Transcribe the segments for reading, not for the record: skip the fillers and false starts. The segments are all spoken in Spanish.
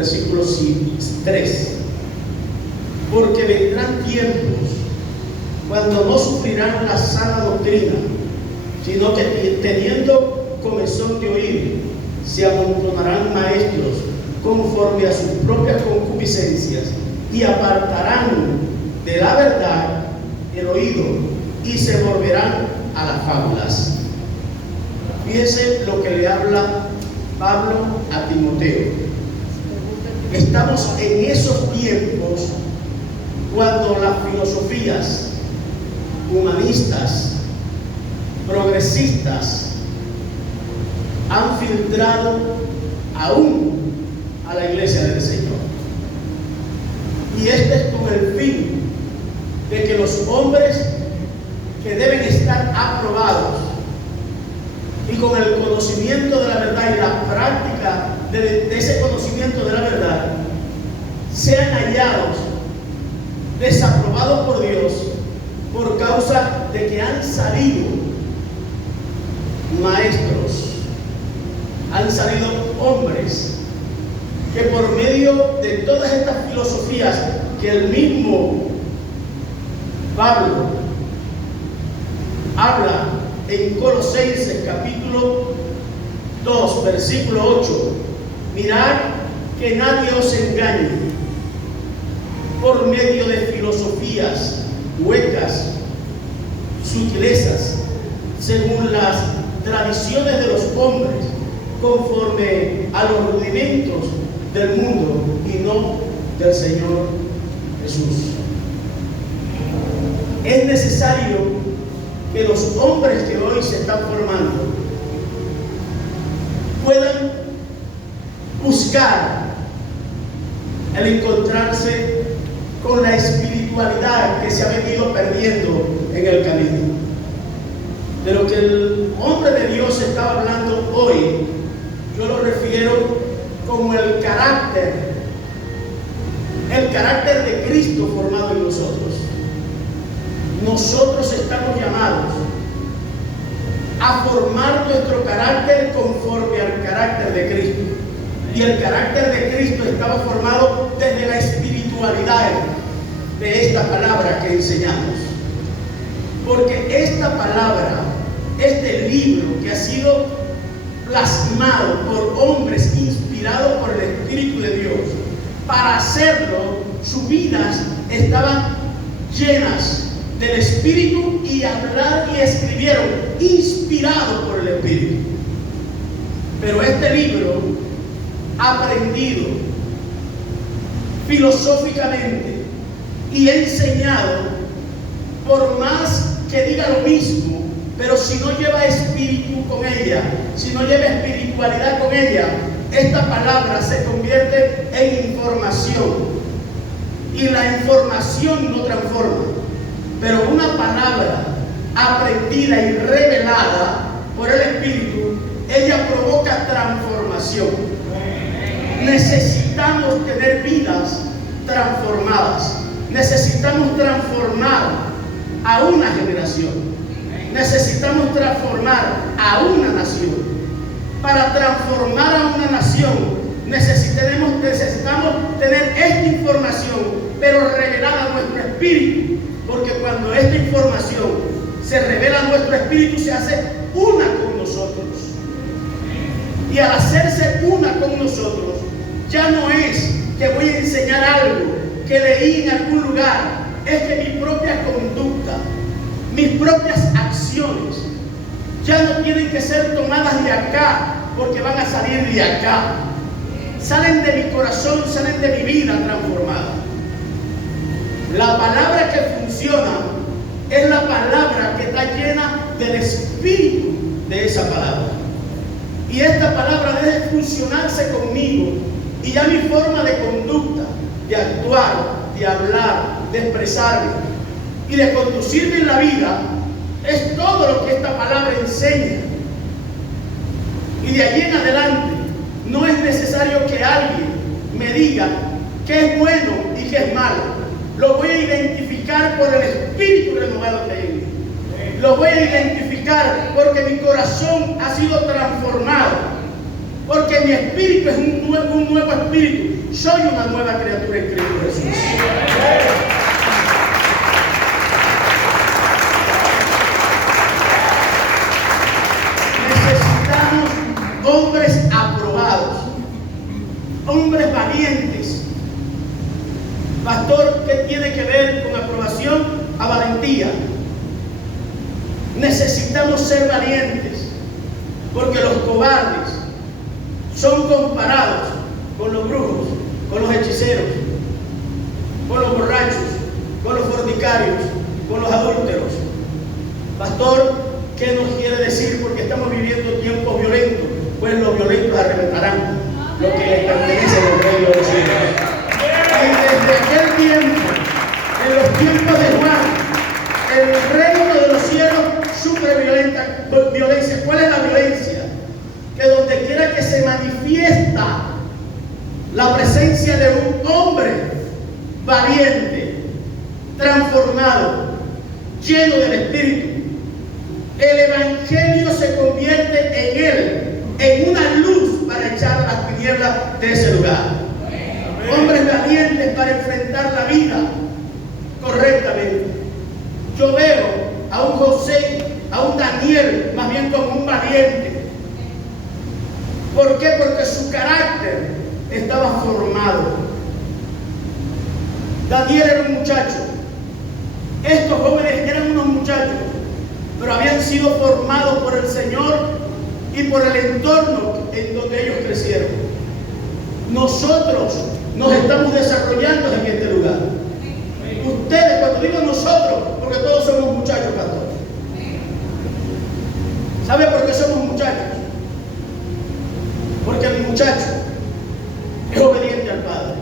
versículo 3. Porque vendrán tiempos cuando no sufrirán la sana doctrina, sino que teniendo comezón de oír, se amontonarán maestros conforme a sus propias concupiscencias y apartarán de la verdad el oído y se volverán a las fábulas. Fíjense lo que le habla Pablo a Timoteo. Estamos en esos tiempos cuando las filosofías humanistas, progresistas, han filtrado aún a la iglesia del Señor. Y este es con el fin de que los hombres que deben estar aprobados y con el conocimiento de la verdad y la práctica de ese conocimiento de la verdad sean hallados desaprobados por Dios por causa de que han salido maestros, han salido hombres que por medio de todas estas filosofías que el mismo Pablo habla en Colosenses capítulo 2 versículo 8, mirad que nadie os engañe por medio de filosofías huecas, sutilezas, según las tradiciones de los hombres, conforme a los rudimentos del mundo y no del Señor Jesús. Es necesario que los hombres que hoy se están formando puedan buscar el encontrarse con la espiritualidad que se ha venido perdiendo en el camino. De lo que el hombre de Dios estaba hablando hoy, yo lo refiero como el carácter de Cristo formado en nosotros. Nosotros estamos llamados a formar nuestro carácter conforme al carácter de Cristo. Y el carácter de Cristo estaba formado desde la espiritualidad de esta palabra que enseñamos. Porque esta palabra, este libro que ha sido plasmado por hombres inspirados por el Espíritu de Dios, para hacerlo, sus vidas estaban llenas del Espíritu y hablaron y escribieron inspirados por el Espíritu. Pero este libro, aprendido filosóficamente y enseñado, por más que diga lo mismo, pero si no lleva espíritu con ella, si no lleva espiritualidad con ella, esta palabra se convierte en información. Y la información no transforma, pero una palabra aprendida y revelada por el Espíritu, ella provoca transformación. Necesitamos tener vidas transformadas. Necesitamos transformar a una generación. Necesitamos transformar a una nación. Para transformar a una nación necesitamos tener esta información, pero revelada a nuestro espíritu. Porque cuando esta información se revela a nuestro espíritu, se hace una con nosotros. Y al hacerse una con nosotros, ya no es que voy a enseñar algo que leí en algún lugar, es que mi propia conducta, mis propias acciones, ya no tienen que ser tomadas de acá, porque van a salir de acá. Salen de mi corazón, salen de mi vida transformada. La palabra que funciona es la palabra que está llena del espíritu de esa palabra. Y esta palabra debe funcionarse conmigo. Y ya mi forma de conducta, de actuar, de hablar, de expresarme y de conducirme en la vida es todo lo que esta palabra enseña. Y de allí en adelante no es necesario que alguien me diga qué es bueno y qué es malo. Lo voy a identificar por el espíritu renovado que hay en mí. Lo voy a identificar porque mi corazón ha sido transformado Porque mi espíritu es un nuevo espíritu. Soy una nueva criatura en Cristo Jesús. Necesitamos hombres aprobados, hombres valientes. Pastor, ¿qué tiene que ver con aprobación a valentía? Necesitamos ser valientes, porque los cobardes son comparados con los brujos, con los hechiceros, con los borrachos, con los fornicarios, con los adúlteros. Pastor, ¿qué nos quiere decir? Porque estamos viviendo tiempos violentos, pues los violentos arrebatarán lo que les pertenece al reino de los cielos. Y desde aquel tiempo, en los tiempos de Juan, el reino de los cielos sufre violencia. ¿Cuál es la violencia? Que donde quiera que se manifiesta la presencia de un hombre valiente, transformado, lleno del Espíritu, el Evangelio se convierte en él, en una luz para echar las tinieblas de ese lugar. Hombres valientes para enfrentar la vida correctamente. Yo veo a un José, a un Daniel, más bien como un valiente. ¿Por qué? Porque su carácter estaba formado. Daniel era un muchacho. Estos jóvenes eran unos muchachos, pero habían sido formados por el Señor y por el entorno en donde ellos crecieron. Nosotros nos estamos desarrollando en este lugar. Ustedes, cuando digo nosotros, porque todos somos muchachos, pastor. ¿Sabe por qué somos muchachos? Porque el muchacho es obediente al Padre.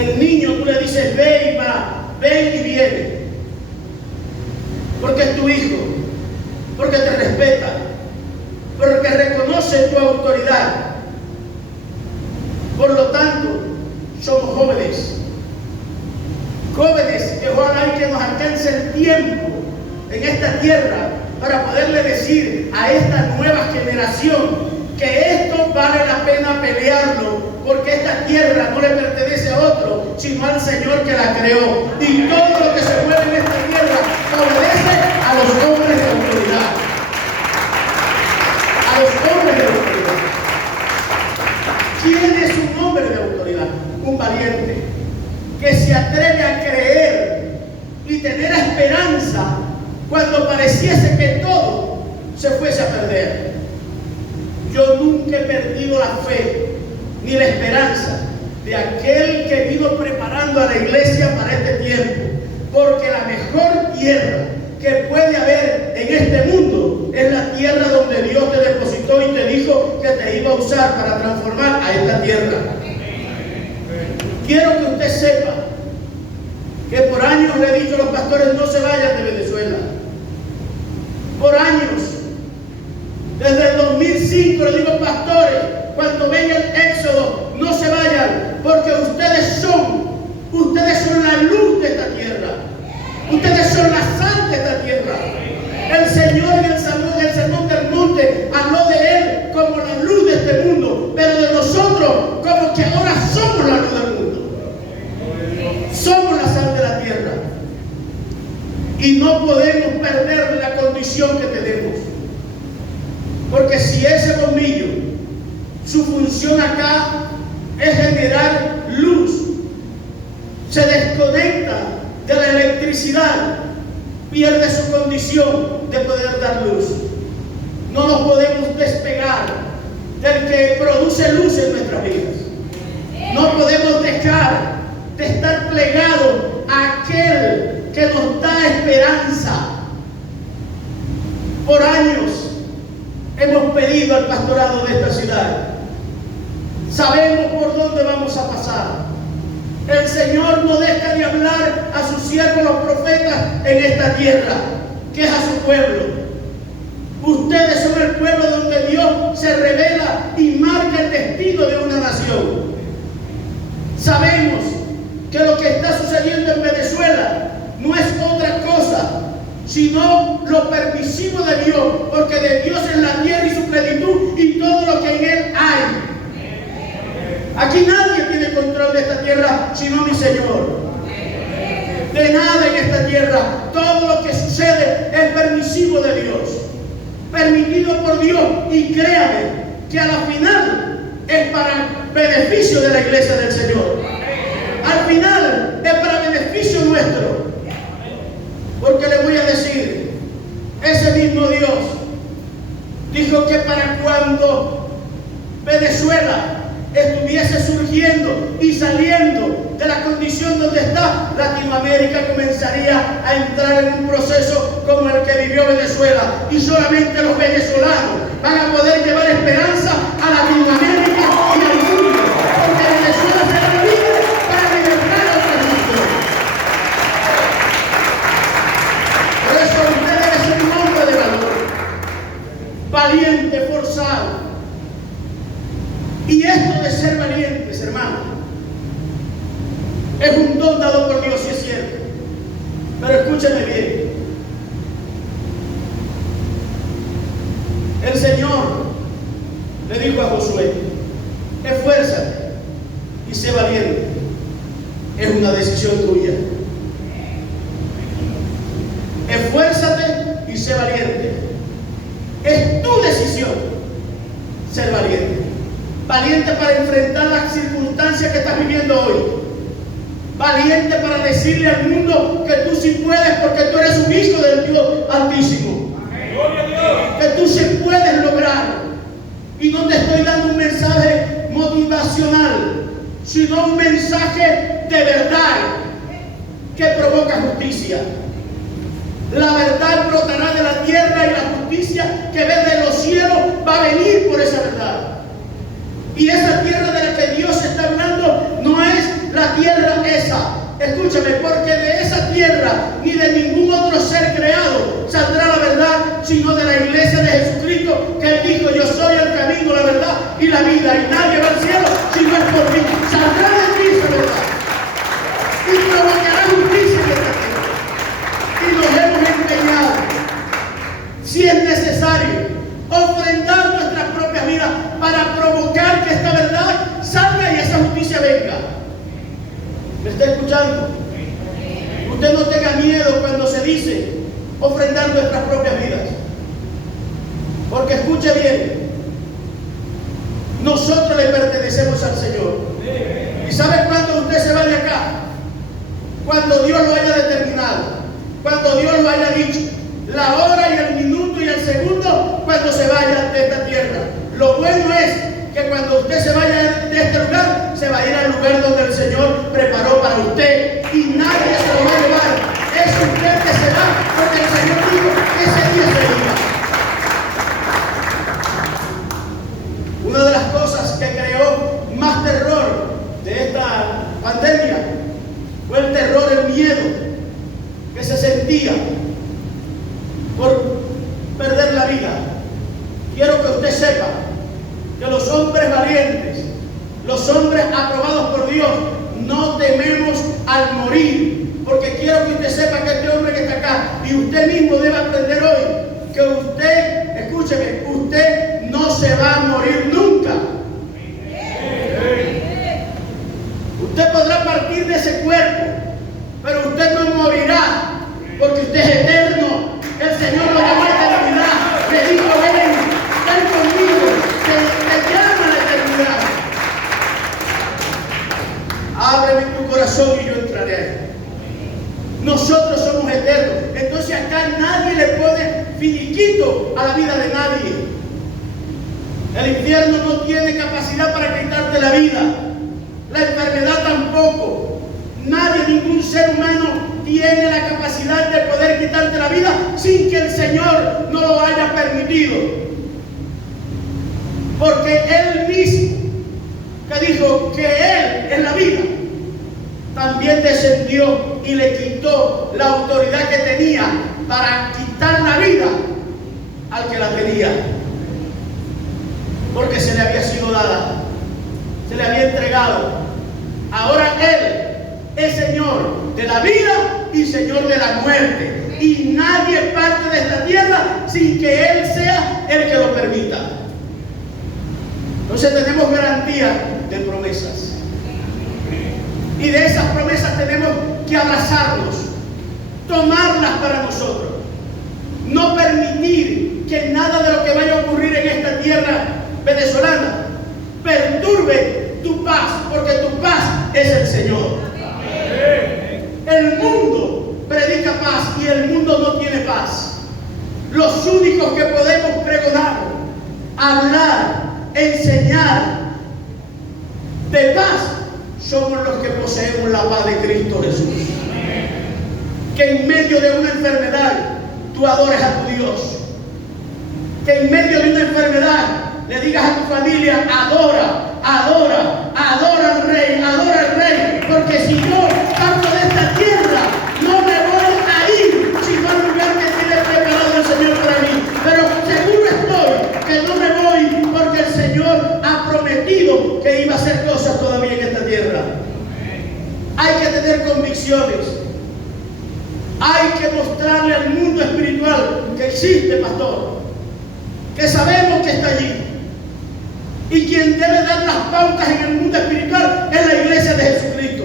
El niño, tú le dices, ve y va, ven y viene. Porque es tu hijo, porque te respeta, porque reconoce tu autoridad. Por lo tanto, somos jóvenes. Jóvenes que ojalá que nos alcance el tiempo en esta tierra para poderle decir a esta nueva generación que esto vale la pena pelearlo, porque esta tierra no le pertenece a otro, sino al Señor que la creó. Y todo lo que se mueve en esta tierra obedece a los hombres de autoridad. A los hombres de autoridad. ¿Quién es un hombre de autoridad? Un valiente que se atreve a creer y tener esperanza cuando pareciese que todo se fuese a perder. Yo nunca he perdido la fe ni la esperanza de aquel que vino preparando a la iglesia para este tiempo, porque la mejor tierra que puede haber en este mundo es la tierra donde Dios te depositó y te dijo que te iba a usar para transformar a esta tierra. Quiero que usted sepa que por años le he dicho a los pastores: no se vayan de Venezuela. Por años, desde el 2005 le digo: pastores, cuando venga el éxodo, no se vayan, porque ustedes son la luz de esta tierra. Ustedes son la sal de esta tierra. El Señor en el sermón del monte habló de Él como la luz de este mundo, pero de nosotros como que ahora somos la luz del mundo. Somos la sal de la tierra. Y no podemos perder la condición que tenemos. Porque si ese bombillo, su función acá es generar luz, se desconecta de la electricidad, pierde su condición de poder dar luz. No nos podemos despegar del que produce luz en nuestras vidas. No podemos dejar de estar plegados a aquel que nos da esperanza. Por años hemos pedido al pastorado de esta ciudad. Sabemos por dónde vamos a pasar. El Señor no deja de hablar a sus siervos los profetas en esta tierra, que es a su pueblo. Ustedes son el pueblo donde Dios se revela y marca el destino de una nación. Sabemos que lo que está sucediendo en Venezuela no es otra cosa sino lo permisivo de Dios, porque de Dios es la tierra y su plenitud, Aquí nadie tiene control de esta tierra sino mi Señor. De nada en esta tierra. Todo lo que sucede es permisivo de Dios, permitido por Dios, y créame que a la final es para beneficio de la iglesia del Señor. Al final es para beneficio nuestro. Porque le voy a decir, ese mismo Dios dijo que para cuando Venezuela estuviese surgiendo y saliendo de la condición donde está, Latinoamérica comenzaría a entrar en un proceso como el que vivió Venezuela, y solamente los venezolanos van a poder llevar esperanza a Latinoamérica y al mundo, porque Venezuela será libre para libertar a otros mundos. Por eso usted debe ser un hombre de valor, valiente, forzado. Y esto de ser valientes, hermano, es un don dado por Dios, sí es cierto. Pero escúcheme bien. El Señor le dijo a Josué: esfuérzate y sé valiente. Es una decisión tuya. Esfuérzate y sé valiente. Es tu decisión ser valiente. Valiente para enfrentar las circunstancias que estás viviendo hoy. Valiente para decirle al mundo que tú sí puedes, porque tú eres un hijo del Dios Altísimo. Que tú sí puedes lograr. Y no te estoy dando un mensaje motivacional, sino un mensaje de verdad que provoca justicia. La verdad brotará de la tierra, y la justicia que ve de los cielos va a venir por esa verdad. Y esa tierra de la que Dios está hablando no es la tierra esa. Escúchame, porque de esa tierra ni de ningún otro ser creado saldrá la verdad, sino de la iglesia de Jesucristo, que Él dijo: yo soy el camino, la verdad y la vida, y nadie va al cielo si no es por mí. Saldrá de ti esa verdad y provocará justicia en esta tierra. Y nos hemos empeñado, si es necesario, ofrendar nuestras propias vidas para provocar que esta verdad salga y esa justicia venga. ¿Me está escuchando? Usted no tenga miedo cuando se dice ofrendar nuestras propias vidas, porque escuche bien, nosotros le pertenecemos al Señor. ¿Y sabe cuándo usted se va de acá? Cuando Dios lo haya determinado, cuando Dios lo haya dicho, la hora y el minuto y el segundo cuando se vaya de esta tierra. Lo bueno es que cuando usted se vaya de este lugar, se va a ir al lugar donde el Señor preparó para usted, y nadie se lo va a llevar. Es usted que se va, porque el Señor dijo que ese día se iba. Una de las cosas que creó más terror de esta pandemia fue el terror, el miedo que se sentía por perder la vida. Quiero que usted sepa que los hombres valientes, los hombres aprobados por Dios, no tememos al morir. Porque quiero que usted sepa que este hombre que está acá, y usted mismo debe aprender hoy, que usted, escúcheme, usted no se va a morir nunca. Usted podrá partir de ese cuerpo, pero usted no morirá, porque usted es eterno. El Señor lo llamó a eternidad. Le dijo: ven conmigo, te llama a la eternidad. Ábreme tu corazón y yo entraré. Nosotros somos eternos. Entonces acá nadie le pone finiquito a la vida de nadie. El infierno no tiene capacidad para quitarte la vida. La enfermedad tampoco. Nadie, ningún ser humano tiene la capacidad de poder quitarte la vida sin que el Señor no lo haya permitido. Porque Él mismo, que dijo que Él es la vida, también descendió y le quitó la autoridad que tenía para quitar la vida al que la tenía. Porque se le había sido dada, se le había entregado. Ahora Él es Señor de la vida y Señor de la muerte. Y nadie parte de esta tierra sin que Él sea el que lo permita. Entonces tenemos garantía de promesas. tenemos que abrazarnos, tomarlas para nosotros. No permitir que nada de lo que vaya a ocurrir en esta tierra venezolana perturbe tu paz, porque tu paz es el Señor. El mundo predica paz y el mundo no tiene paz. Los únicos que podemos pregonar, hablar, enseñar de paz somos los que poseemos la paz de Cristo Jesús. Que en medio de una enfermedad tú adores a tu Dios. Que en medio de una enfermedad le digas a tu familia: adora, adora, adora al Rey, porque si yo parto de esta tierra, no me voy a ir sino al lugar que tiene preparado el Señor para mí. Pero seguro estoy que no me voy, porque el Señor ha prometido que iba a hacer cosas todavía en esta tierra. Hay que tener convicciones. Hay que mostrarle al mundo espiritual que existe, pastor, que sabemos que está allí. Y quien debe dar las pautas en el mundo espiritual es la iglesia de Jesucristo,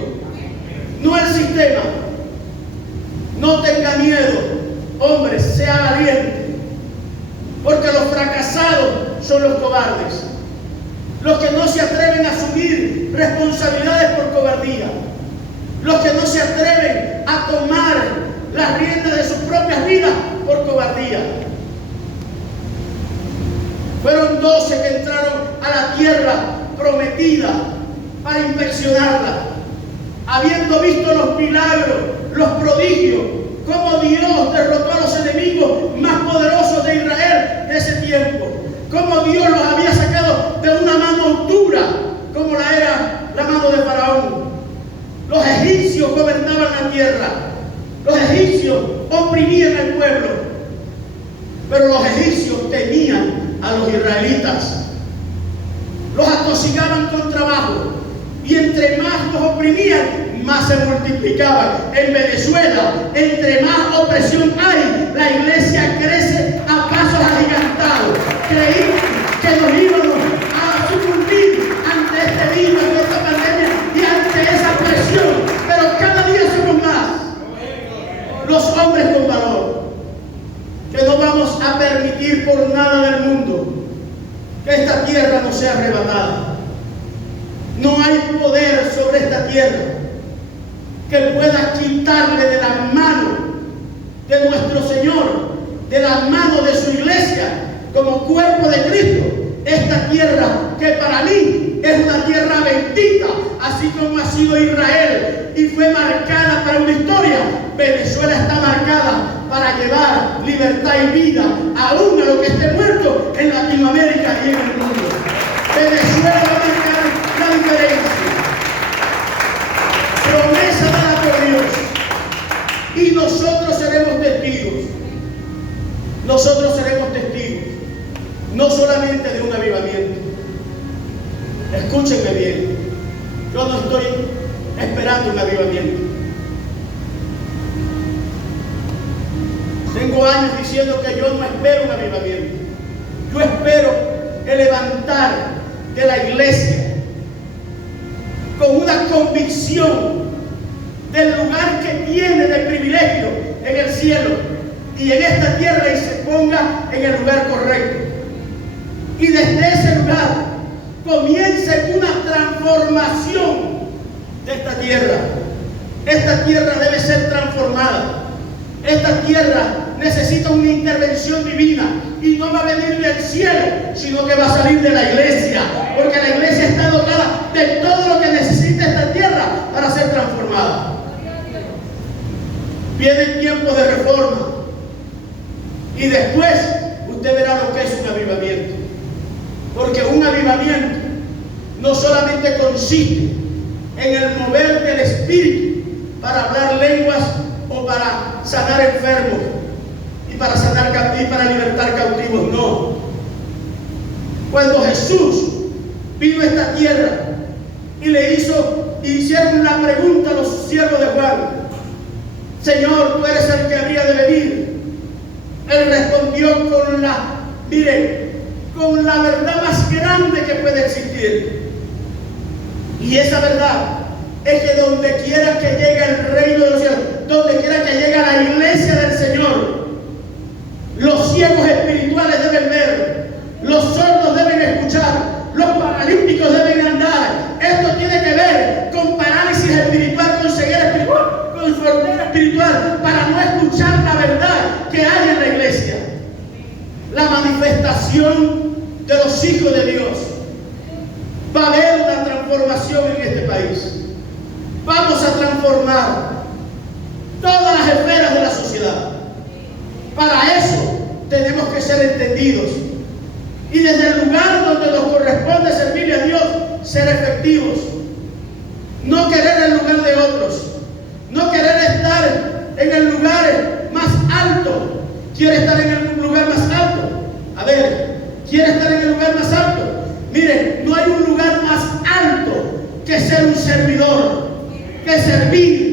no el sistema. No tenga miedo, hombre, sea valiente, porque los fracasados son los cobardes, los que no se atreven a asumir responsabilidades por cobardía, los que no se atreven a tomar las riendas de sus propias vidas por cobardía. Fueron 12 que entraron a la tierra prometida para inspeccionarla, habiendo visto los milagros, los prodigios, cómo Dios derrotó a los enemigos más poderosos de Israel de ese tiempo, cómo Dios los había sacado de una mano dura, como la era la mano de Faraón. Los egipcios gobernaban la tierra, los egipcios oprimían al pueblo, pero los egipcios temían a los israelitas, los atosigaban con trabajo, y entre más los oprimían, más se multiplicaban. En Venezuela, entre más opresión hay, la iglesia crece a pasos agigantados. Creímos que nos íbamos a sucumbir ante este virus, ante esta pandemia y ante esa presión, pero cada día somos más los hombres con valor, que no vamos a permitir por nada del mundo que esta tierra no sea arrebatada. No hay poder sobre esta tierra que pueda quitarle de las manos de nuestro Señor, de las manos de su iglesia, como cuerpo de Cristo, esta tierra que para mí es una tierra bendita, así como ha sido Israel y fue marcada para una historia. Venezuela está marcada para llevar libertad y vida aún a lo que esté muerto en Latinoamérica y en el mundo. Venezuela va a marcar la diferencia. Promesa dada por Dios. Y nosotros seremos testigos. Nosotros seremos testigos. No solamente de un avivamiento. Escúchenme bien. Yo no estoy esperando un avivamiento. Tengo años diciendo que yo no espero un avivamiento. Yo espero el levantar de la iglesia con una convicción del lugar que tiene de privilegio en el cielo y en esta tierra, y se ponga en el lugar correcto. Y desde ese lugar comience una transformación de esta tierra. Esta tierra debe ser transformada. Esta tierra necesita una intervención divina, y no va a venir del cielo, sino que va a salir de la iglesia, porque la iglesia está dotada de todo lo que necesita esta tierra para ser transformada. Vienen tiempos de reforma, y después usted verá lo que es un avivamiento, porque un avivamiento no solamente consiste en el mover del Espíritu para hablar lenguas o para sanar enfermos y para libertar cautivos, no. Cuando Jesús vino a esta tierra y hicieron una pregunta a los siervos de Juan: Señor, tú eres el que habría de venir. Él respondió con la verdad más grande que puede existir. Y esa verdad es que donde quiera que llegue el reino de los cielos, donde quiera que llegue la iglesia del Señor, los ciegos espirituales deben ver, los sordos deben escuchar, los paralíticos deben andar. Esto tiene que ver con parálisis espiritual, con ceguera espiritual, con sordera espiritual, para no escuchar la verdad que hay en la iglesia. La manifestación de los hijos de Dios. Va a haber una transformación en este país. Vamos a transformar todas las esferas de la sociedad. Para eso tenemos que ser entendidos. Y desde el lugar donde nos corresponde servirle a Dios, ser efectivos. No querer el lugar de otros. No querer estar en el lugar más alto. ¿Quiere estar en el lugar más alto? A ver, ¿quiere estar en el lugar más alto? Miren, no hay un lugar más alto que ser un servidor, que servir,